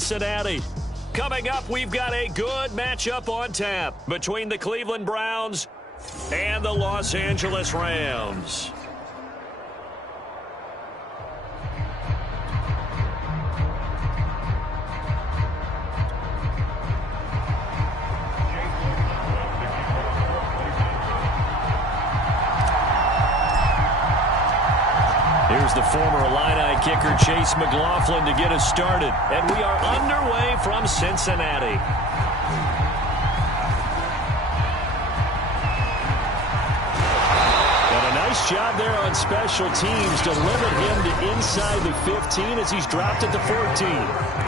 Cincinnati. Coming up, we've got a good matchup on tap between the Cleveland Browns and the Los Angeles Rams. Here's the former Illini kicker Chase McLaughlin to get us started. And we are underway from Cincinnati. And a nice job there on special teams to limit him to inside the 15 as he's dropped at the 14.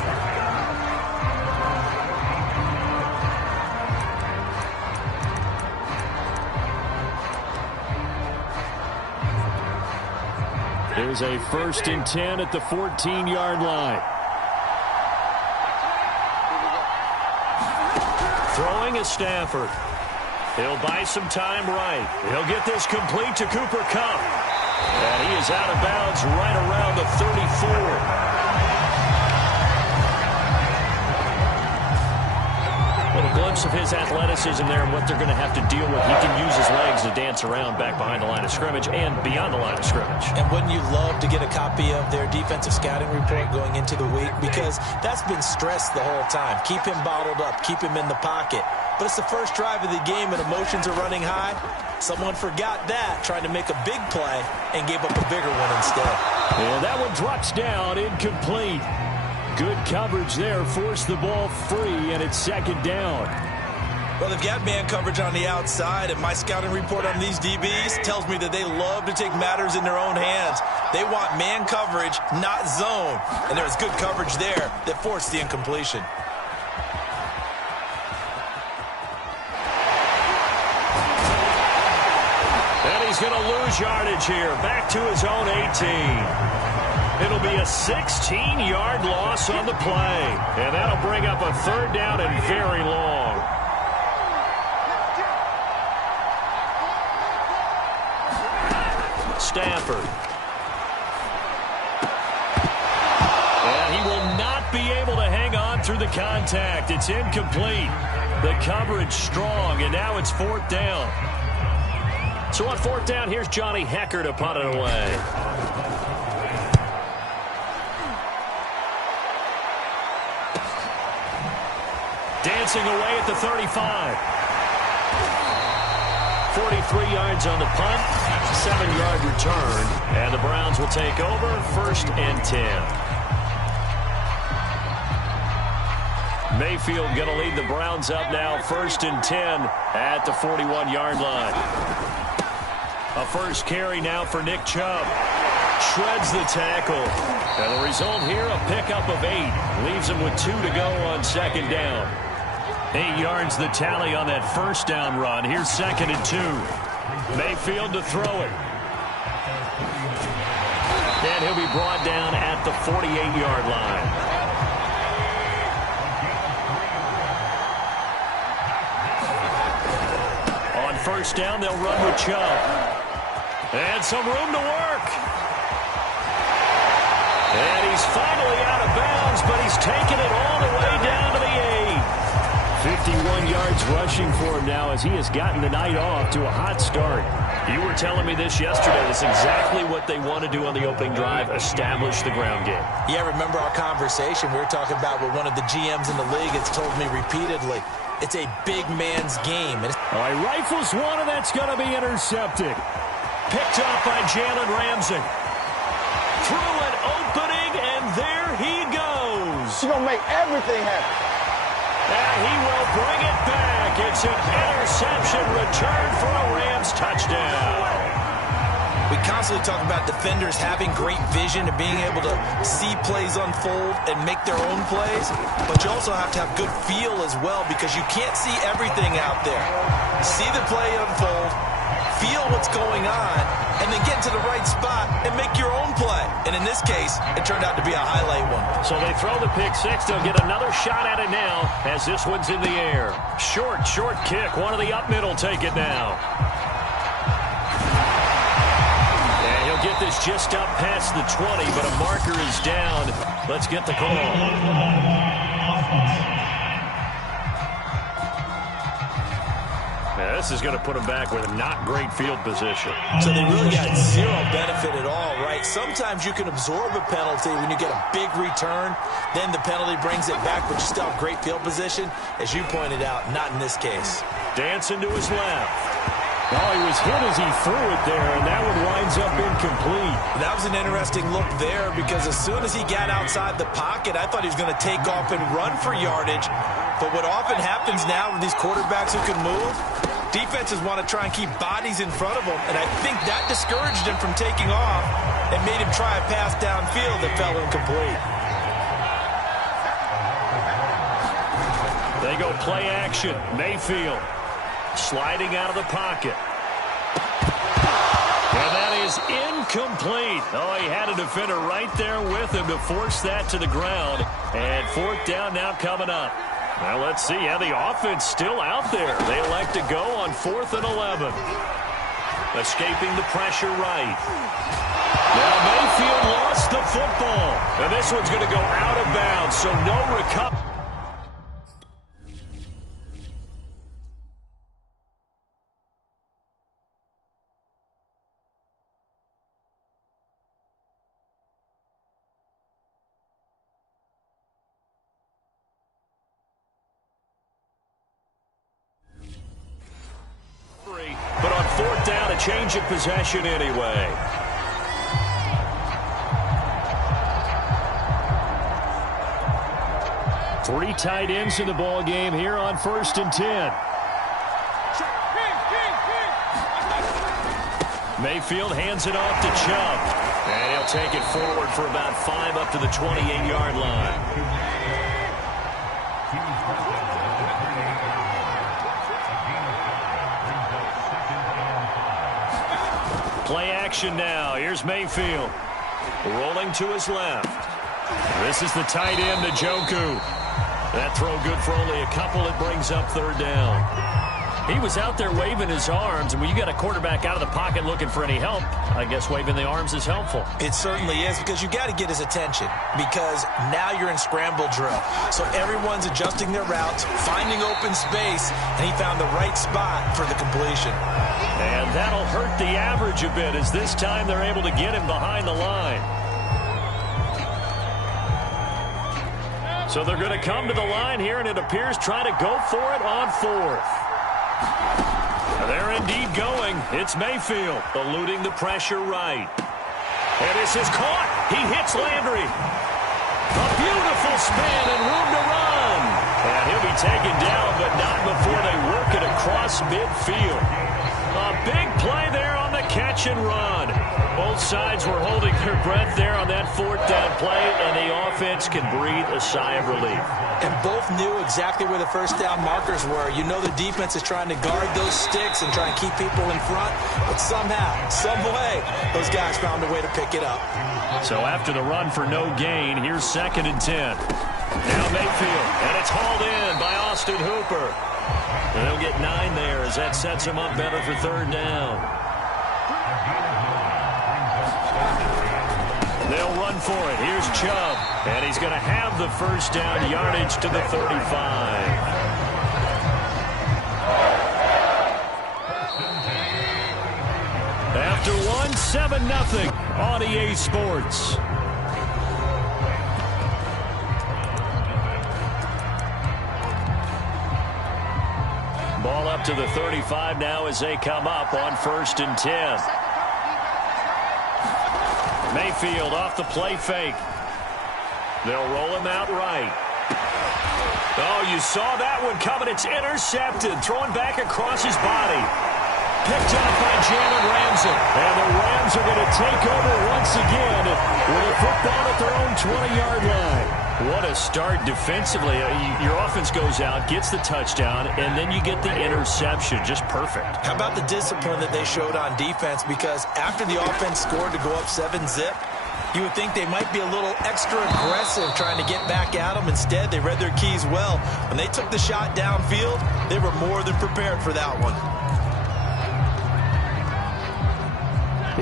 There's a 1st and 10 at the 14-yard line. Throwing is Stafford. He'll buy some time right. He'll get this complete to Cooper Kupp. And he is out of bounds right around the 34. A glimpse of his athleticism there and what they're going to have to deal with. He can use his legs to dance around back behind the line of scrimmage and beyond the line of scrimmage. And wouldn't you love to get a copy of their defensive scouting report going into the week? Because that's been stressed the whole time. Keep him bottled up. Keep him in the pocket. But it's the first drive of the game and emotions are running high. Someone forgot that, trying to make a big play and gave up a bigger one instead. And that one drops down, incomplete. Good coverage there, forced the ball free, and it's 2nd down. Well, they've got man coverage on the outside, and my scouting report on these DBs tells me that they love to take matters in their own hands. They want man coverage, not zone, and there's good coverage there that forced the incompletion. And he's going to lose yardage here, back to his own 18. It'll be a 16-yard loss on the play. And that'll bring up a 3rd down and very long. Stafford. And he will not be able to hang on through the contact. It's incomplete. The coverage strong, and now it's 4th down. So on 4th down, here's Johnny Hekker to punt it away. Dancing away at the 35. 43 yards on the punt, 7-yard return, and the Browns will take over 1st and 10. Mayfield going to lead the Browns up now, 1st and 10 at the 41-yard line. A first carry now for Nick Chubb. Shreds the tackle. And the result here, a pickup of 8. Leaves him with 2 to go on 2nd down. 8 yards the tally on that 1st down run. Here's 2nd and 2. Mayfield to throw it. And he'll be brought down at the 48-yard line. On 1st down, they'll run with Chubb. And some room to work. And he's finally out of bounds, but he's taken it all the way down to the 8. 51 yards rushing for him now as he has gotten the night off to a hot start. You were telling me this yesterday. That's exactly what they want to do on the opening drive, establish the ground game. Yeah, remember our conversation we were talking about with one of the GMs in the league has told me repeatedly, it's a big man's game. All right, rifles one, and that's going to be intercepted. Picked up by Jalen Ramsey. Through an opening, and there he goes. He's going to make everything happen. And he will bring it back. It's an interception return for a Rams touchdown. We constantly talk about defenders having great vision and being able to see plays unfold and make their own plays. But you also have to have good feel as well because you can't see everything out there. See the play unfold, feel what's going on, and then get into the right spot and make your own play. And in this case, it turned out to be a highlight one. So they throw the pick six. They'll get another shot at it now as this one's in the air. Short kick. One of the up middle take it now. And he'll get this just up past the 20, but a marker is down. Let's get the call. this is going to put them back with not great field position. So they really got zero benefit at all, right? Sometimes you can absorb a penalty when you get a big return. Then the penalty brings it back, but you still have great field position. As you pointed out, not in this case. Dancing to his left. Oh, he was hit as he threw it there, and that one winds up incomplete. That was an interesting look there because as soon as he got outside the pocket, I thought he was going to take off and run for yardage. But what often happens now with these quarterbacks who can move, defenses want to try and keep bodies in front of them, and I think that discouraged him from taking off and made him try a pass downfield that fell incomplete. They go play action. Mayfield sliding out of the pocket. And that is incomplete. Oh, he had a defender right there with him to force that to the ground. And fourth down now coming up. Now let's see. Yeah, the offense still out there. They elect to go on 4th and 11. Escaping the pressure right. Now Mayfield lost the football. And this one's going to go out of bounds, so no recovery. But on 4th down, a change of possession anyway. Three tight ends in the ball game here on 1st and 10. Mayfield hands it off to Chubb. And he'll take it forward for about 5 up to the 28-yard line. Play action now. Here's Mayfield. Rolling to his left. This is the tight end, Njoku. That throw good for only a couple. It brings up 3rd down. He was out there waving his arms, and when you got a quarterback out of the pocket looking for any help, I guess waving the arms is helpful. It certainly is, because you got to get his attention, because now you're in scramble drill. So everyone's adjusting their routes, finding open space, and he found the right spot for the completion. And that'll hurt the average a bit, as this time they're able to get him behind the line. So they're going to come to the line here, and it appears trying to go for it on 4th. They're indeed going. It's Mayfield eluding the pressure right. And this is caught. He hits Landry. A beautiful spin and room to run. And he'll be taken down, but not before they work it across midfield. A big play there on the catch and run. Both sides were holding their breath there on that 4th down play, and the offense can breathe a sigh of relief. And both knew exactly where the 1st down markers were. You know the defense is trying to guard those sticks and try and keep people in front, but somehow, some way, those guys found a way to pick it up. So after the run for no gain, here's 2nd and 10. Now Mayfield, and it's hauled in by Austin Hooper. And they'll get 9 there as that sets him up better for 3rd down. They'll run for it. Here's Chubb. And he's going to have the 1st down, yardage to the 35. After one, 7-0 on EA Sports. Ball up to the 35 now as they come up on 1st and 10. Mayfield off the play fake. They'll roll him out right. Oh, you saw that one coming. It's intercepted. Throwing back across his body. Picked up by Jalen Ramsey. And the Rams are going to take over once again with a football at their own 20-yard line. What a start defensively. Your offense goes out, gets the touchdown, and then you get the interception. Just perfect. How about the discipline that they showed on defense? Because after the offense scored to go up 7-zip, you would think they might be a little extra aggressive trying to get back at them. Instead, they read their keys well. When they took the shot downfield, they were more than prepared for that one.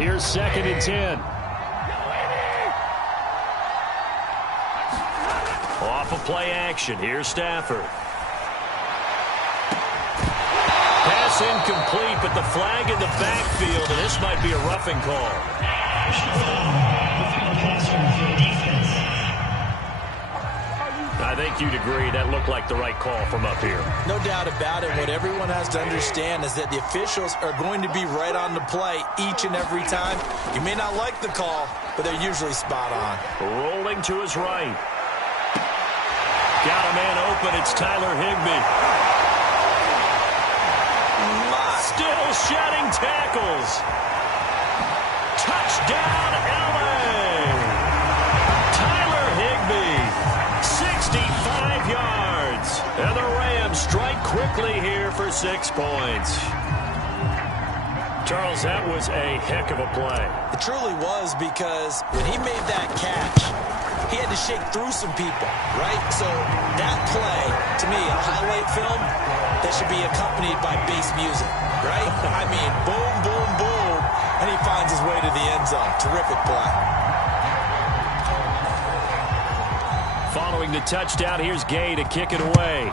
Here's 2nd and 10. Off of play action. Here's Stafford. Pass Pass incomplete, but the flag in the backfield, and this might be a roughing call. I think you'd agree that looked like the right call from up here. No doubt about it. What everyone has to understand is that the officials are going to be right on the play each and every time. You may not like the call, but they're usually spot on. Rolling to his right. Got a man open. It's Tyler Higbee. Still shedding tackles. Touchdown, LA. Tyler Higbee, 65 yards. And the Rams strike quickly here for 6 points. Charles, that was a heck of a play. It truly was, because when he made that catch, he had to shake through some people, right? So that play, to me, a highlight film that should be accompanied by bass music, right? I mean, boom, boom, boom, and he finds his way to the end zone. Terrific play. Following the touchdown, here's Gay to kick it away.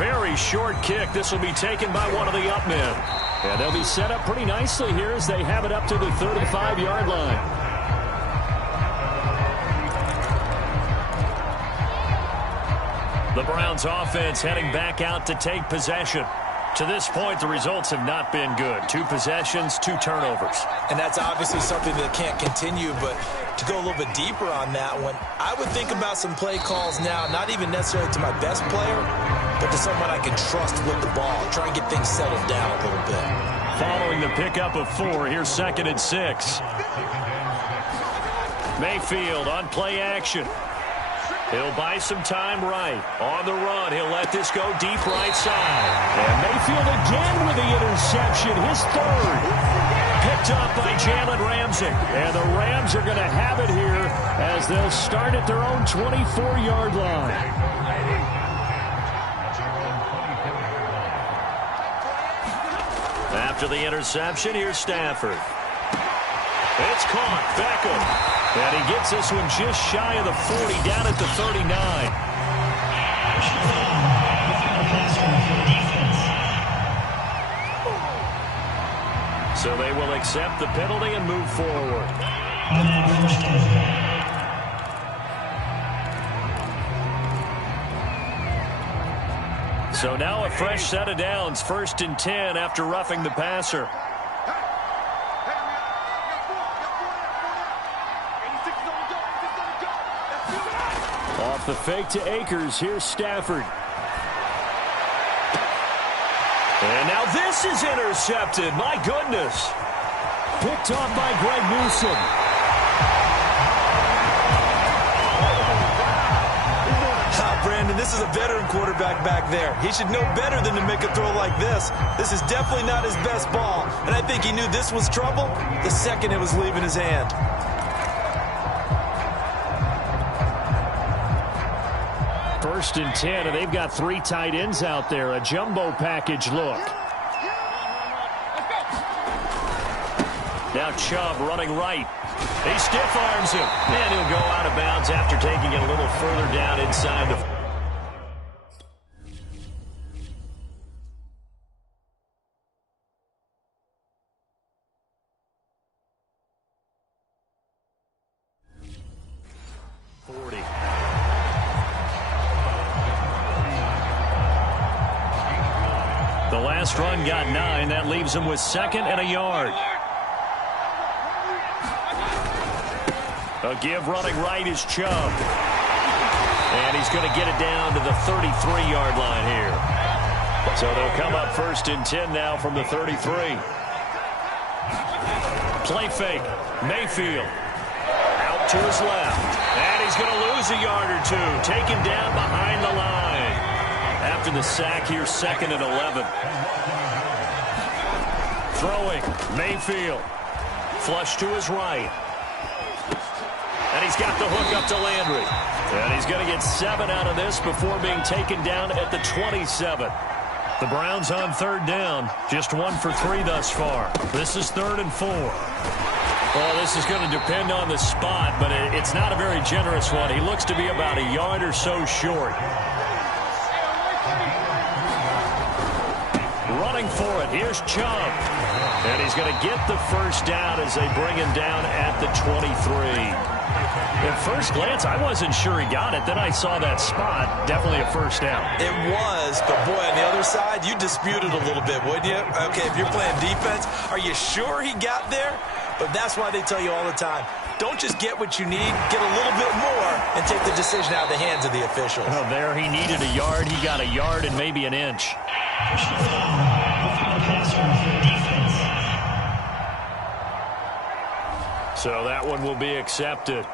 Very short kick. This will be taken by one of the up men. And they'll be set up pretty nicely here as they have it up to the 35-yard line. The Browns offense heading back out to take possession. To this point, the results have not been good. 2 possessions, 2 turnovers. And that's obviously something that can't continue, but to go a little bit deeper on that one, I would think about some play calls now, not even necessarily to my best player, but to someone I can trust with the ball. Try and get things settled down a little bit. Following the pickup of 4, here's 2nd and 6. Mayfield on play action. He'll buy some time right. On the run, he'll let this go deep right side. And Mayfield again with the interception, his 3rd. Picked up by Jalen Ramsey. And the Rams are going to have it here as they'll start at their own 24-yard line. After the interception, here's Stafford. It's caught. Beckham. And he gets this one just shy of the 40, down at the 39. So they will accept the penalty and move forward. So now a fresh set of downs, 1st and 10 after roughing the passer. Off the fake to Akers, here's Stafford. And now this is intercepted. My goodness. Picked off by Greg Newsome. Brandon, this is a veteran quarterback back there. He should know better than to make a throw like this. This is definitely not his best ball, and I think he knew this was trouble the second it was leaving his hand. 1st and 10, and they've got 3 tight ends out there. A jumbo package look. Now Chubb running right. He stiff arms him. And he'll go out of bounds after taking it a little further down inside the... The last run got 9. That leaves him with 2nd and a yard. A give running right is Chubb. And he's going to get it down to the 33-yard line here. So they'll come up 1st and 10 now from the 33. Play fake. Mayfield. Out to his left. And he's going to lose a yard or 2. Taken down behind the line. After the sack here, 2nd and 11. Throwing. Mayfield. Flush to his right. And he's got the hook up to Landry. And he's going to get 7 out of this before being taken down at the 27. The Browns on 3rd down. Just 1 for 3 thus far. This is 3rd and 4. Well, this is going to depend on the spot, but it's not a very generous one. He looks to be about a yard or so short. running for it. Here's Chubb. And he's going to get the first down as they bring him down at the 23. At first glance, I wasn't sure he got it. Then I saw that spot. Definitely a first down. It was, but boy, on the other side, you disputed a little bit, wouldn't you? Okay, if you're playing defense, are you sure he got there? But that's why they tell you all the time, don't just get what you need, get a little bit more, and take the decision out of the hands of the officials. Oh, there he needed a yard. He got a yard and maybe an inch. So that one will be accepted.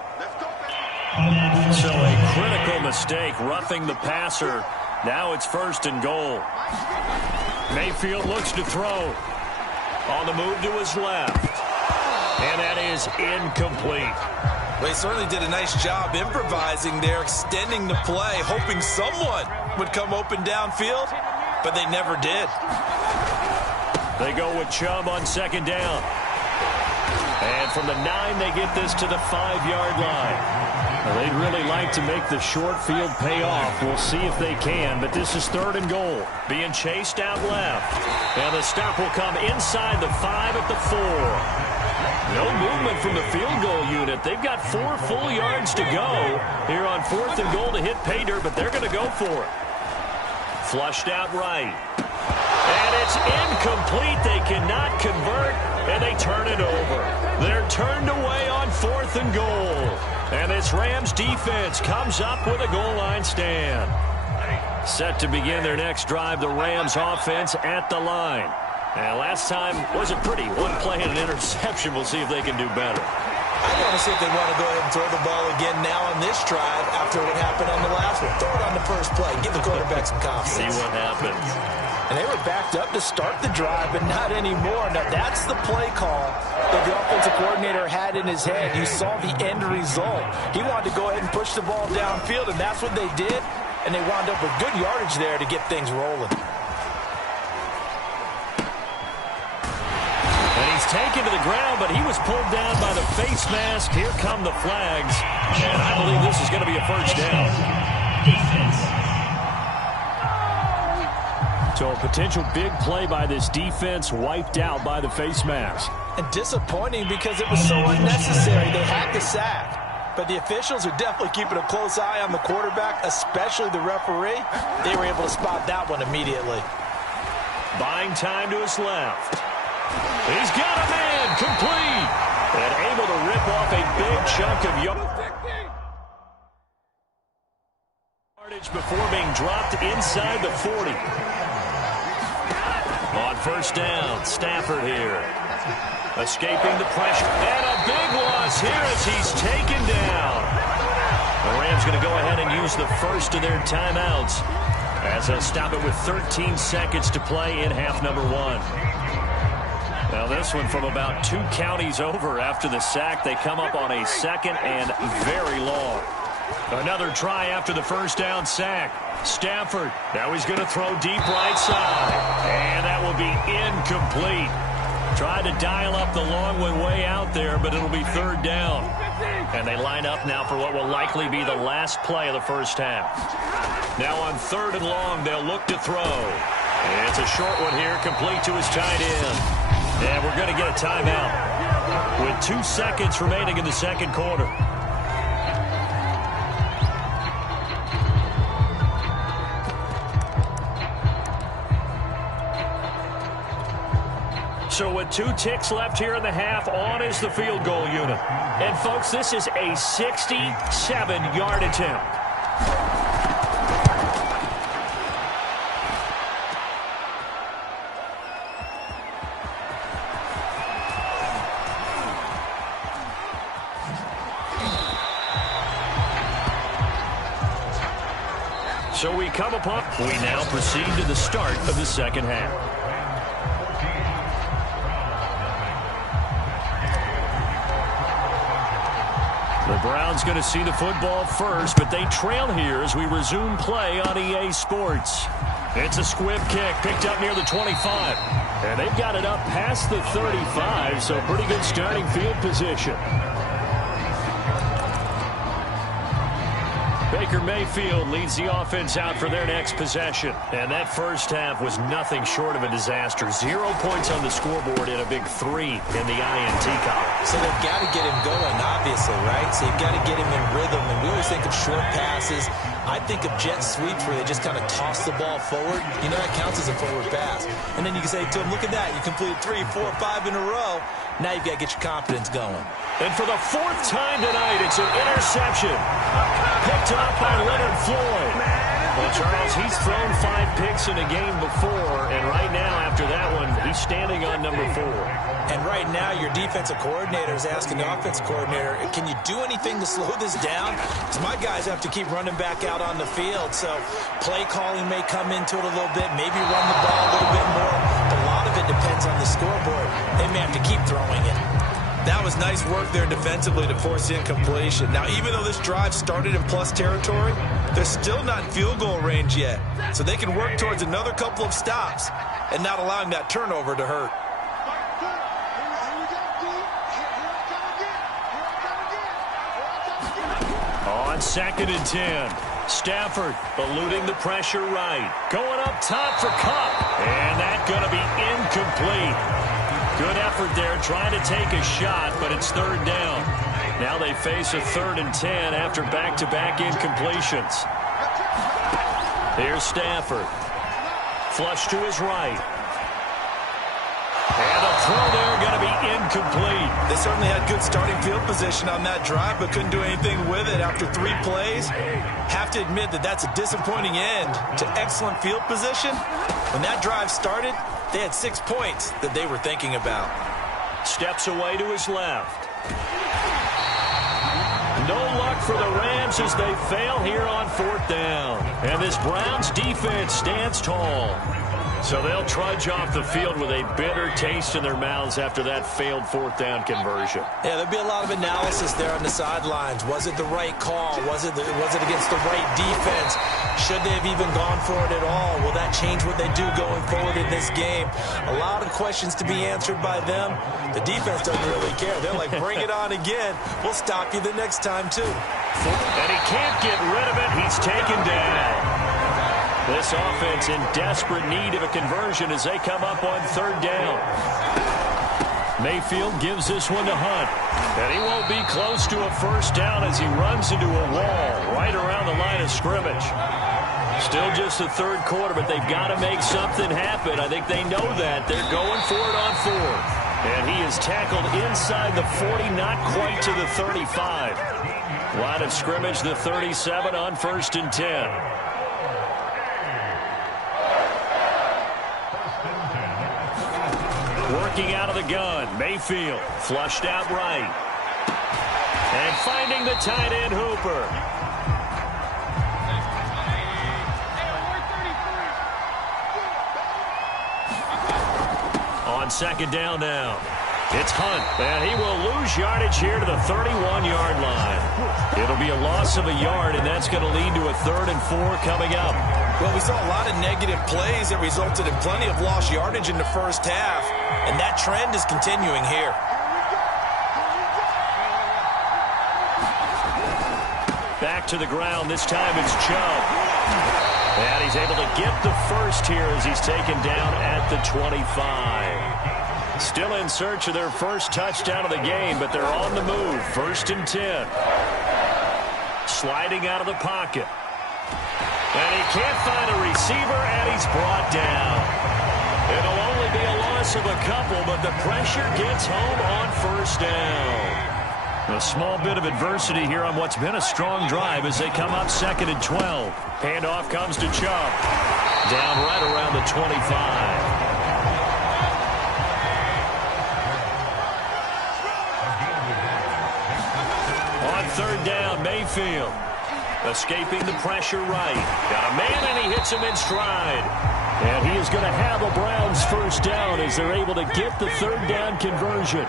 So a critical mistake, roughing the passer. Now it's 1st and goal. Mayfield looks to throw. On the move to his left. And that is incomplete. They certainly did a nice job improvising there, extending the play, hoping someone would come open downfield, but they never did. They go with Chubb on 2nd down. And from the 9, they get this to the 5-yard line. Well, they'd really like to make the short field pay off. We'll see if they can, but this is 3rd and goal. Being chased out left. And the stop will come inside the 5 at the 4. No movement from the field goal unit. They've got 4 full yards to go here on 4th and goal to hit pay dirt, but they're going to go for it. Flushed out right. And it's incomplete. They cannot convert, and they turn it over. They're turned away on 4th and goal. And this Rams defense comes up with a goal line stand. Set to begin their next drive, the Rams offense at the line. And last time was a pretty one play and an interception. We'll see if they can do better. I want to see if they want to go ahead and throw the ball again now on this drive after what happened on the last one. Throw it on the first play. Give the quarterback some confidence. See what happens. And they were backed up to start the drive, but not anymore. Now, that's the play call that the offensive coordinator had in his head. You saw the end result. He wanted to go ahead and push the ball downfield, and that's what they did. And they wound up with good yardage there to get things rolling. And he's taken to the ground, but he was pulled down by the face mask. Here come the flags. And I believe this is going to be a first down. So a potential big play by this defense wiped out by the face mask. And disappointing because it was so unnecessary. They had the sack. But the officials are definitely keeping a close eye on the quarterback, especially the referee. They were able to spot that one immediately. Buying time to his left. He's got a man, complete. And able to rip off a big chunk of yardage before being dropped inside the 40. On 1st down, Stafford here. Escaping the pressure. And a big loss here as he's taken down. The Rams going to go ahead and use the first of their timeouts as they'll stop it with 13 seconds to play in half number 1. Now this one from about 2 counties over after the sack. They come up on a 2nd and very long. Another try after the first down sack. Stafford, now he's going to throw deep right side. And that will be incomplete. Tried to dial up the long one way out there, but it'll be 3rd down. And they line up now for what will likely be the last play of the first half. Now on 3rd and long, they'll look to throw. It's a short one here, complete to his tight end. And we're going to get a timeout with 2 seconds remaining in the 2nd quarter. So with 2 ticks left here in the half, on is the field goal unit. And folks, this is a 67-yard attempt. So we come upon, we now proceed to the start of the 2nd half. The Browns going to see the football first, but they trail here as we resume play on EA Sports. It's a squib kick picked up near the 25. And they've got it up past the 35, so pretty good starting field position. They Baker Mayfield leads the offense out for their next possession. And that first half was nothing short of a disaster. 0 points on the scoreboard and a big 3 in the INT column. So they've got to get him going, obviously, right? So you've got to get him in rhythm. And we always think of short passes. I think of jet sweeps where they just kind of toss the ball forward. You know, that counts as a forward pass. And then you can say to him, look at that. You completed 3, 4, 5 in a row. Now you've got to get your confidence going. And for the 4th time tonight, it's an interception. Picked up by Leonard Floyd. Well, Charles, he's thrown 5 picks in a game before, and right now, after that one, he's standing on number 4. And right now, your defensive coordinator is asking the offensive coordinator, can you do anything to slow this down? Because my guys have to keep running back out on the field, so play calling may come into it a little bit, maybe run the ball a little bit more. But a lot of it depends on the scoreboard. They may have to keep throwing it. That was nice work there defensively to force the incompletion. Now, even though this drive started in plus territory, they're still not in field goal range yet. So they can work towards another couple of stops and not allowing that turnover to hurt. On 2nd and 10, Stafford eluding the pressure right. Going up top for Kupp. And that's going to be incomplete. Good effort there trying to take a shot, but it's 3rd down. Now they face a 3rd and 10 after back-to-back incompletions. Here's Stafford. Flush to his right. And the throw there going to be incomplete. They certainly had good starting field position on that drive, but couldn't do anything with it after 3 plays. Have to admit that that's a disappointing end to excellent field position. When that drive started, they had 6 points that they were thinking about. Steps away to his left. No luck for the Rams as they fail here on 4th down. And this Browns defense stands tall. So they'll trudge off the field with a bitter taste in their mouths after that failed 4th down conversion. Yeah, there'll be a lot of analysis there on the sidelines. Was it the right call? Was it against the right defense? Should they have even gone for it at all? Will that change what they do going forward in this game? A lot of questions to be answered by them. The defense doesn't really care. They're like, bring it on again. We'll stop you the next time, too. And he can't get rid of it. He's taken down. This offense in desperate need of a conversion as they come up on 3rd down. Mayfield gives this one to Hunt. And he won't be close to a 1st down as he runs into a wall right around the line of scrimmage. Still just the 3rd quarter, but they've got to make something happen. I think they know that. They're going for it on 4th. And he is tackled inside the 40, not quite to the 35. Line of scrimmage, the 37 on 1st and 10. Working out of the gun, Mayfield flushed out right. And finding the tight end Hooper. On 2nd down now. It's Hunt, and he will lose yardage here to the 31-yard line. It'll be a loss of a yard, and that's going to lead to a 3rd and 4 coming up. Well, we saw a lot of negative plays that resulted in plenty of lost yardage in the first half, and that trend is continuing here. Back to the ground. This time it's Chubb. And he's able to get the first here as he's taken down at the 25. Still in search of their first touchdown of the game, but they're on the move. 1st and 10. Sliding out of the pocket. And he can't find a receiver, and he's brought down. It'll only be a loss of a couple, but the pressure gets home on 1st down. A small bit of adversity here on what's been a strong drive as they come up 2nd and 12. Handoff comes to Chubb. Down right around the 25. On 3rd down, Mayfield. Escaping the pressure right. Got a man, and he hits him in stride. And he is going to have the Browns 1st down as they're able to get the 3rd down conversion.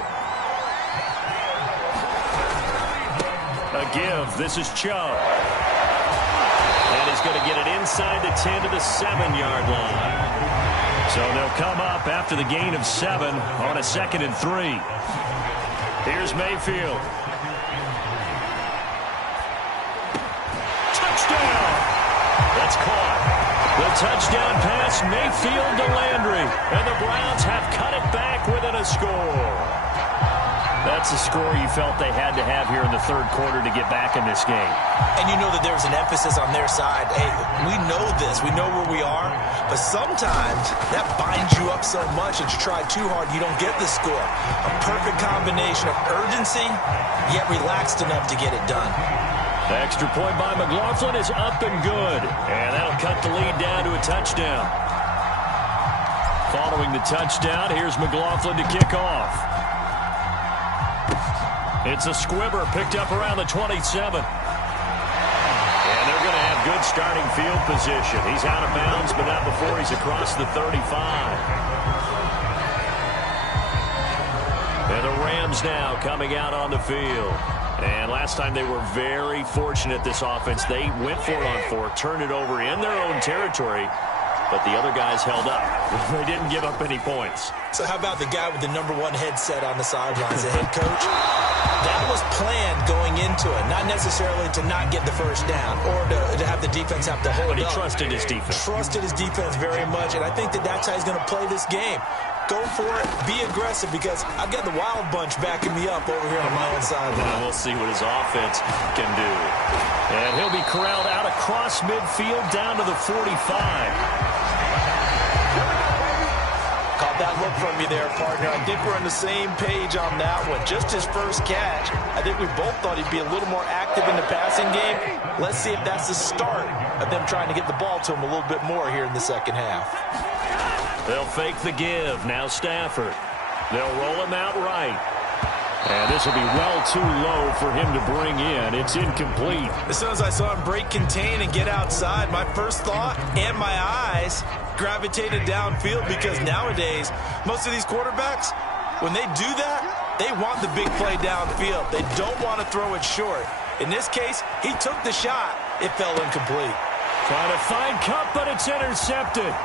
A give. This is Chubb. And he's going to get it inside the 10 to the 7-yard line. So they'll come up after the gain of 7 on a 2nd and 3. Here's Mayfield. touchdown. That's caught. The touchdown pass, Mayfield to Landry. And the Browns have cut it back within a score. That's a score you felt they had to have here in the third quarter to get back in this game. And you know that there's an emphasis on their side. Hey, we know this. We know where we are. But sometimes that binds you up so much that you try too hard, you don't get the score. A perfect combination of urgency, yet relaxed enough to get it done. The extra point by McLaughlin is up and good. And that'll cut the lead down to a touchdown. Following the touchdown, here's McLaughlin to kick off. It's a squibber picked up around the 27. And they're going to have good starting field position. He's out of bounds, but not before he's across the 35. And the Rams now coming out on the field. And last time they were very fortunate, this offense. They went for it on fourth, turned it over in their own territory, but the other guys held up. They didn't give up any points. So how about the guy with the #1 headset on the sidelines, the head coach? That was planned going into it, not necessarily to not get the first down or to have the defense have to hold up. But he trusted his defense. Trusted his defense very much, and I think that that's how he's going to play this game. Go for it, be aggressive, because I've got the Wild Bunch backing me up over here on my own sideline. We'll see what his offense can do. And he'll be corralled out across midfield down to the 45. Caught that look from you there, partner. I think we're on the same page on that one. Just his first catch. I think we both thought he'd be a little more active in the passing game. Let's see if that's the start of them trying to get the ball to him a little bit more here in the second half. They'll fake the give. Now Stafford. They'll roll him out right. And this will be well too low for him to bring in. It's incomplete. As soon as I saw him break contain and get outside, my first thought and my eyes gravitated downfield, because nowadays, most of these quarterbacks, when they do that, they want the big play downfield. They don't want to throw it short. In this case, he took the shot. It fell incomplete. Trying to find Kupp, but it's intercepted.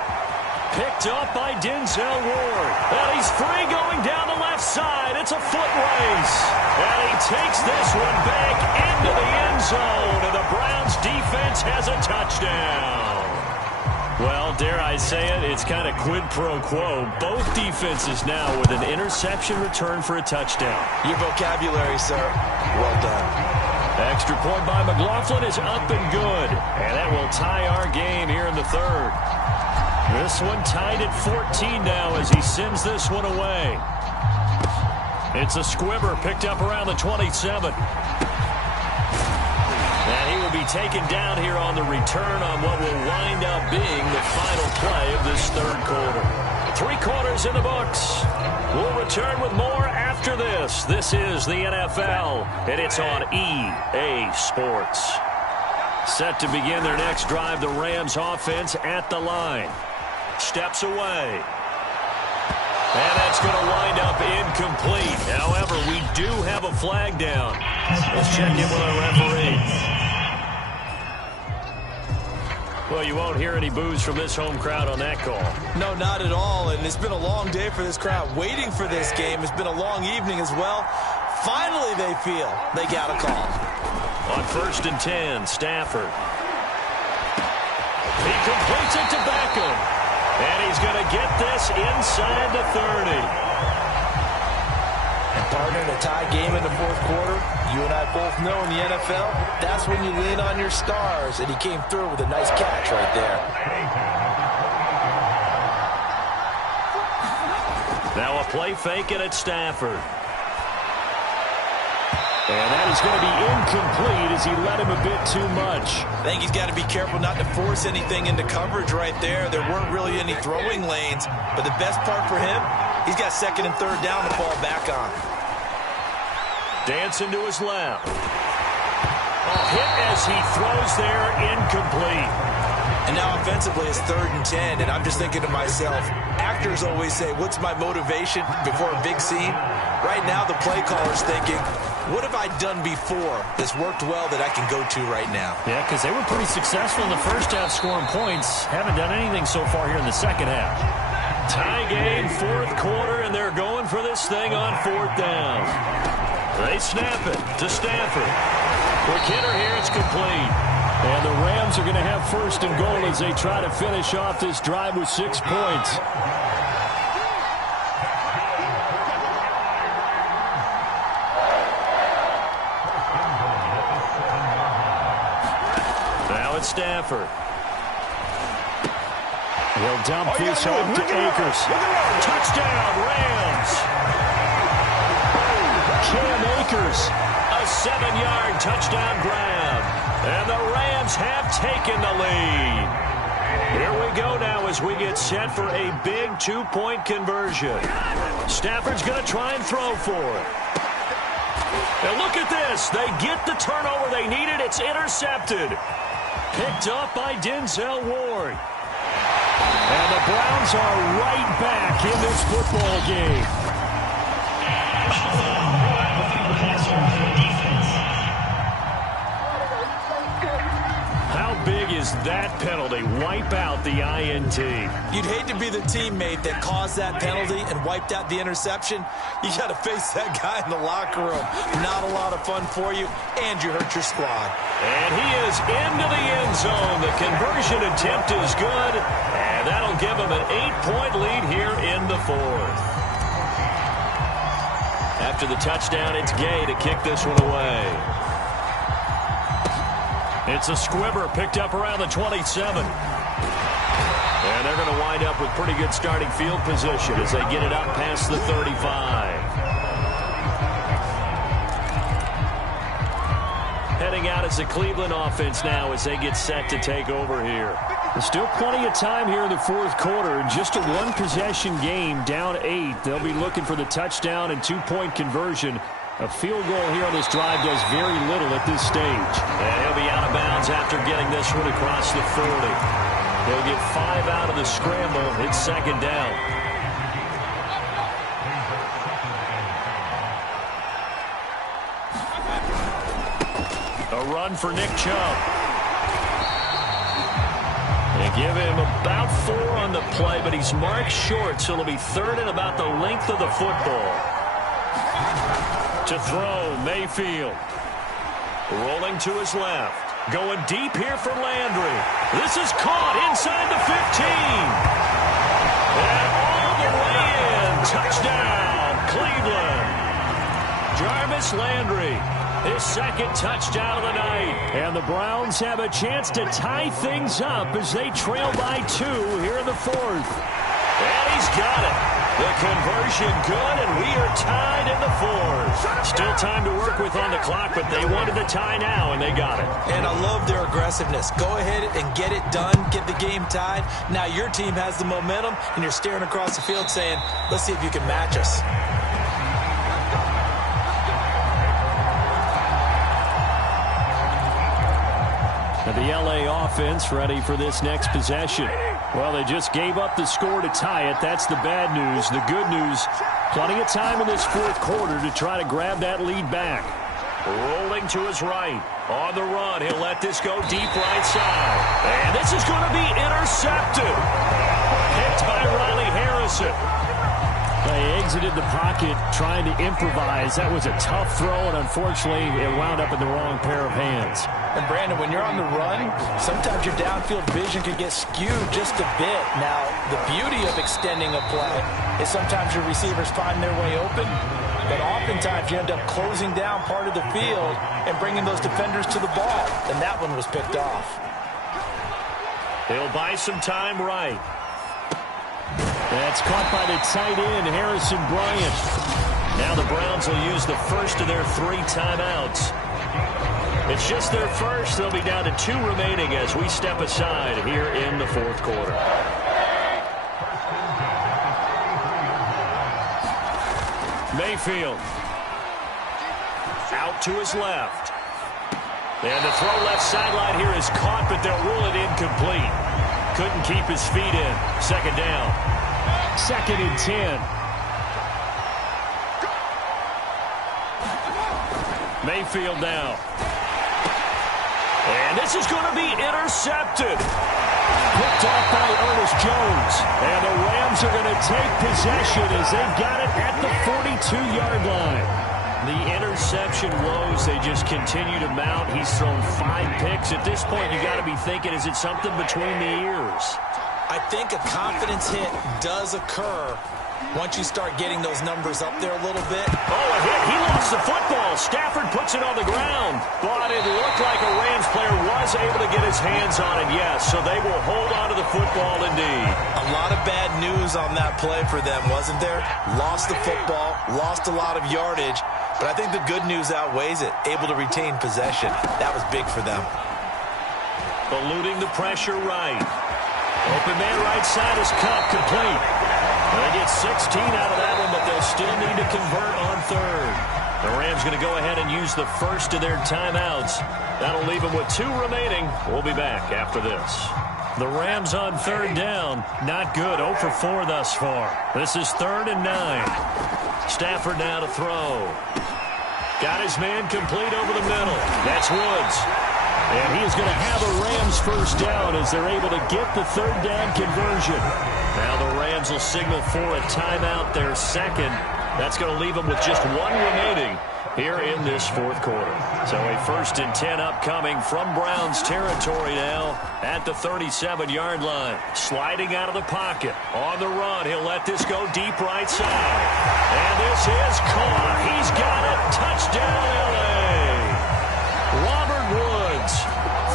Picked up by Denzel Ward. And he's free going down the left side. It's a foot race. And he takes this one back into the end zone. And the Browns defense has a touchdown. Well, dare I say it, it's kind of quid pro quo. Both defenses now with an interception return for a touchdown. Your vocabulary, sir. Well done. Extra point by McLaughlin is up and good. And that will tie our game here in the third. This one tied at 14 now as he sends this one away. It's a squibber picked up around the 27. And he will be taken down here on the return on what will wind up being the final play of this third quarter. 3 quarters in the books. We'll return with more after this. This is the NFL, and it's on EA Sports. Set to begin their next drive, the Rams offense at the line. Steps away. And that's going to wind up incomplete. However, we do have a flag down. Let's check in with our referee. Well, you won't hear any boos from this home crowd on that call. No, not at all. And it's been a long day for this crowd. Waiting for this game. It's been a long evening as well. Finally, they feel they got a call. On 1st and 10, Stafford. He completes it to Beckham. And he's going to get this inside the 30. And partner, in a tie game in the fourth quarter, you and I both know in the NFL, that's when you lean on your stars. And he came through with a nice catch right there. Now a play fake it at Stafford. And that is going to be incomplete as he let him a bit too much. I think he's got to be careful not to force anything into coverage right there. There weren't really any throwing lanes. But the best part for him, he's got 2nd and 3rd down to fall back on. Dancing to his left. A hit as he throws there, incomplete. And now offensively it's 3rd and 10. And I'm just thinking to myself, actors always say, what's my motivation before a big scene? Right now the play caller's thinking, what have I done before that's worked well that I can go to right now? Yeah, because they were pretty successful in the first half scoring points. Haven't done anything so far here in the second half. Tie game, 4th quarter, and they're going for this thing on 4th down. They snap it to Stafford. Quick hitter here, it's complete. And the Rams are going to have first and goal as they try to finish off this drive with 6 points. Now it's Stafford. He'll dump this off to Akers. Touchdown, Rams. Cam Akers, a 7-yard touchdown grab. And the Rams have taken the lead. Here we go now as we get set for a big 2-point conversion. Stafford's going to try and throw for it. And look at this. They get the turnover they needed. It's intercepted. Picked up by Denzel Ward. And the Browns are right back in this football game. How big is that penalty? Wipe out the INT. You'd hate to be the teammate that caused that penalty and wiped out the interception. You got to face that guy in the locker room. Not a lot of fun for you, and you hurt your squad. And he is into the end zone. The conversion attempt is good, and that'll give him an 8-point lead here in the fourth. After the touchdown, it's Gay to kick this one away. It's a squibber picked up around the 27. And they're going to wind up with pretty good starting field position as they get it up past the 35. Heading out as the Cleveland offense now as they get set to take over here. There's still plenty of time here in the fourth quarter. Just a one-possession game, down 8. They'll be looking for the touchdown and 2-point conversion. A field goal here on this drive does very little at this stage. And he'll be out of bounds after getting this one across the 40. They'll get 5 out of the scramble. It's second down. A run for Nick Chubb. They give him about 4 on the play, but he's marked short, so it'll be third and about the length of the football. To throw, Mayfield. Rolling to his left. Going deep here for Landry. This is caught inside the 15. And all the way in. Touchdown, Cleveland. Jarvis Landry, his second touchdown of the night. And the Browns have a chance to tie things up as they trail by 2 here in the fourth. And he's got it. The conversion good, and we are tied in the fourth. Still time to work with on the clock, but they wanted the tie now, and they got it. And I love their aggressiveness. Go ahead and get it done, get the game tied. Now your team has the momentum, and you're staring across the field saying, let's see if you can match us. Now the LA offense ready for this next possession. Well, they just gave up the score to tie it. That's the bad news. The good news, plenty of time in this fourth quarter to try to grab that lead back. Rolling to his right. On the run, he'll let this go deep right side. And this is going to be intercepted. Picked by Riley Harrison. They exited the pocket trying to improvise. That was a tough throw, and unfortunately, it wound up in the wrong pair of hands. And Brandon, when you're on the run, sometimes your downfield vision can get skewed just a bit. Now, the beauty of extending a play is sometimes your receivers find their way open, but oftentimes you end up closing down part of the field and bringing those defenders to the ball, and that one was picked off. He'll buy some time right. That's caught by the tight end, Harrison Bryant. Now the Browns will use the first of their 3 timeouts. It's just their first. They'll be down to 2 remaining as we step aside here in the fourth quarter. Mayfield. Out to his left. And the throw left sideline here is caught, but they'll rule it incomplete. Couldn't keep his feet in. Second down. Second and 10. Mayfield now. And this is going to be intercepted. Picked off by Ernest Jones. And the Rams are going to take possession as they've got it at the 42-yard line. The interception woes, they just continue to mount. He's thrown 5 picks. At this point, you got to be thinking, is it something between the ears? I think a confidence hit does occur once you start getting those numbers up there a little bit. Oh, a hit. He lost the football. Stafford puts it on the ground. But it looked like a Rams player was able to get his hands on it, yes. So they will hold on to the football indeed. A lot of bad news on that play for them, wasn't there? Lost the football, lost a lot of yardage. But I think the good news outweighs it. Able to retain possession. That was big for them. Eluding the pressure right. Open man right side is Kupp, complete. They get 16 out of that one, but they'll still need to convert on third. The Rams going to go ahead and use the first of their timeouts. That'll leave them with 2 remaining. We'll be back after this. The Rams on third down. Not good. 0 for 4 thus far. This is 3rd and 9. Stafford now to throw. Got his man complete over the middle. That's Woods. And he is going to have a Rams first down as they're able to get the 3rd down conversion. Now the Rams will signal for a timeout, their second. That's going to leave them with just 1 remaining here in this 4th quarter. So a 1st and 10 upcoming from Browns territory now at the 37-yard line. Sliding out of the pocket. On the run, he'll let this go deep right side. And this is caught. He's got it. Touchdown, L.A. Robert Woods,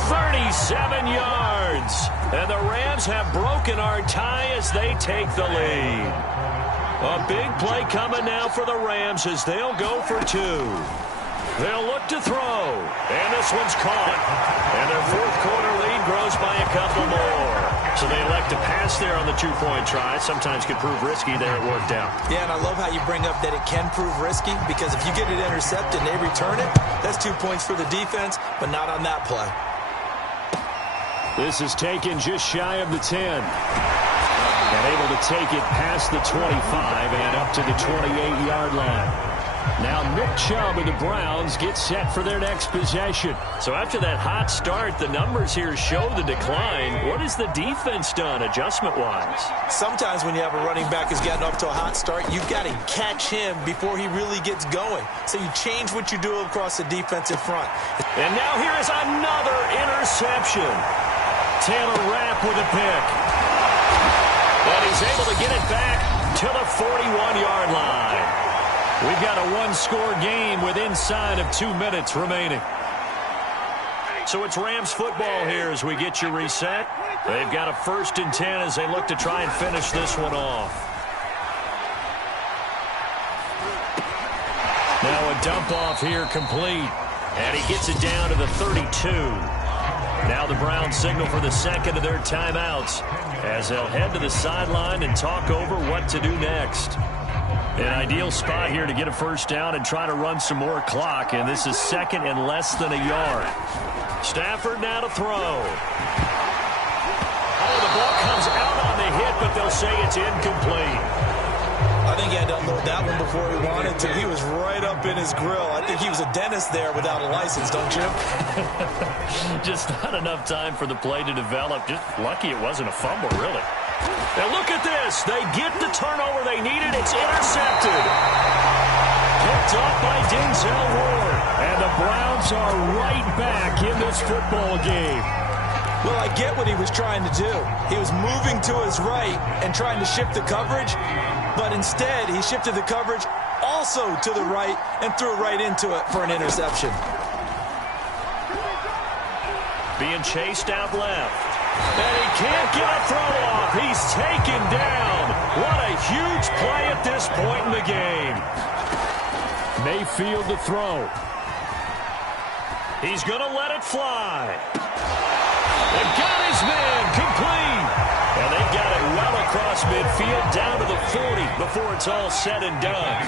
37 yards. And the Rams have broken our tie as they take the lead. A big play coming now for the Rams as they'll go for 2. They'll look to throw. And this one's caught. And their 4th quarter lead grows by a couple more. So they elect to pass there on the 2-point try. Sometimes could prove risky. There it worked out. Yeah, and I love how you bring up that it can prove risky, because if you get it intercepted and they return it, that's 2 points for the defense, but not on that play. This is taken just shy of the 10. And able to take it past the 25 and up to the 28-yard line. Now Nick Chubb and the Browns get set for their next possession. So after that hot start, the numbers here show the decline. What has the defense done adjustment-wise? Sometimes when you have a running back who's gotten off to a hot start, you've got to catch him before he really gets going. So you change what you do across the defensive front. And now here is another interception. Taylor Rapp with a pick. But he's able to get it back to the 41-yard line. We've got a 1-score game with inside of 2 minutes remaining. So it's Rams football here as we get you reset. They've got a 1st and 10 as they look to try and finish this one off. Now a dump off here complete. And he gets it down to the 32. Now the Browns signal for the 2nd of their timeouts as they'll head to the sideline and talk over what to do next. An ideal spot here to get a first down and try to run some more clock, and this is 2nd and less than a yard. Stafford now to throw. Oh, the ball comes out on the hit, but they'll say it's incomplete. I think he had to unload that one before he wanted to. He was right up in his grill. I think he was a dentist there without a license, don't you? Just not enough time for the play to develop. Just lucky it wasn't a fumble, really. Now look at this. They get the turnover they needed. It's intercepted. Picked off by Denzel Ward. And the Browns are right back in this football game. Well, I get what he was trying to do. He was moving to his right and trying to shift the coverage, but instead he shifted the coverage also to the right and threw right into it for an interception. Being chased out left. And he can't get a throw off. He's taken down. What a huge play at this point in the game. Mayfield to throw. He's going to let it fly. They got his man complete. And they got it well across midfield down to the 40 before it's all said and done.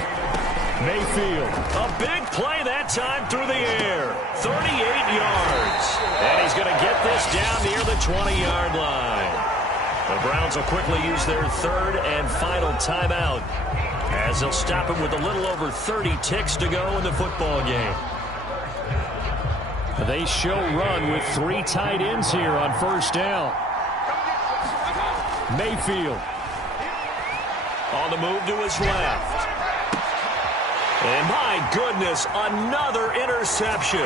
Mayfield, a big play that time through the air. 38 yards. And he's going to get this down near the 20-yard line. The Browns will quickly use their 3rd and final timeout as they'll stop it with a little over 30 ticks to go in the football game. They show run with 3 tight ends here on first down. Mayfield on the move to his left. And my goodness, another interception.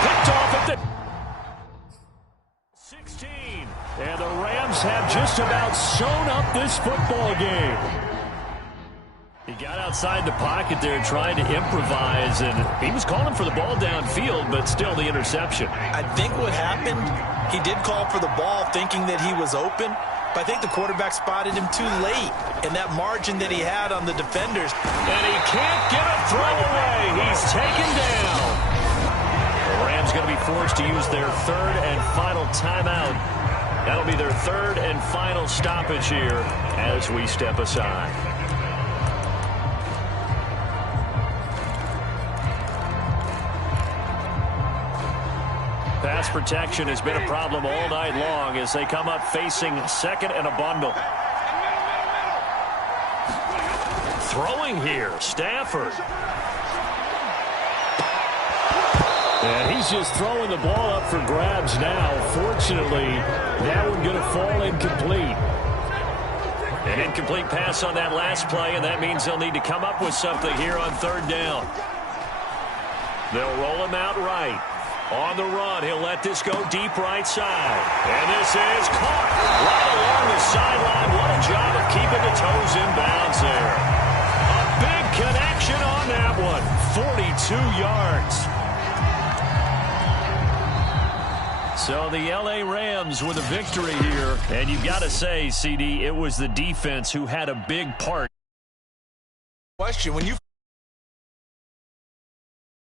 Picked off at the 16. And the Rams have just about sewn up this football game. He got outside the pocket there trying to improvise, and he was calling for the ball downfield, but still the interception. I think what happened, he did call for the ball thinking that he was open, but I think the quarterback spotted him too late, and that margin that he had on the defenders. And he can't get a throw away. He's taken down. The Rams going to be forced to use their third and final timeout. That'll be their third and final stoppage here as we step aside. Pass protection has been a problem all night long as they come up facing second and a bundle. Throwing here, Stafford. And he's just throwing the ball up for grabs now. Fortunately, that one going to fall incomplete. An incomplete pass on that last play, and that means they'll need to come up with something here on third down. They'll roll him out right. On the run, he'll let this go deep right side. And this is caught right along the sideline. What a job of keeping the toes in bounds there. A big connection on that one. 42 yards. So the L.A. Rams with a victory here. And you've got to say, CD, it was the defense who had a big part. Question, when you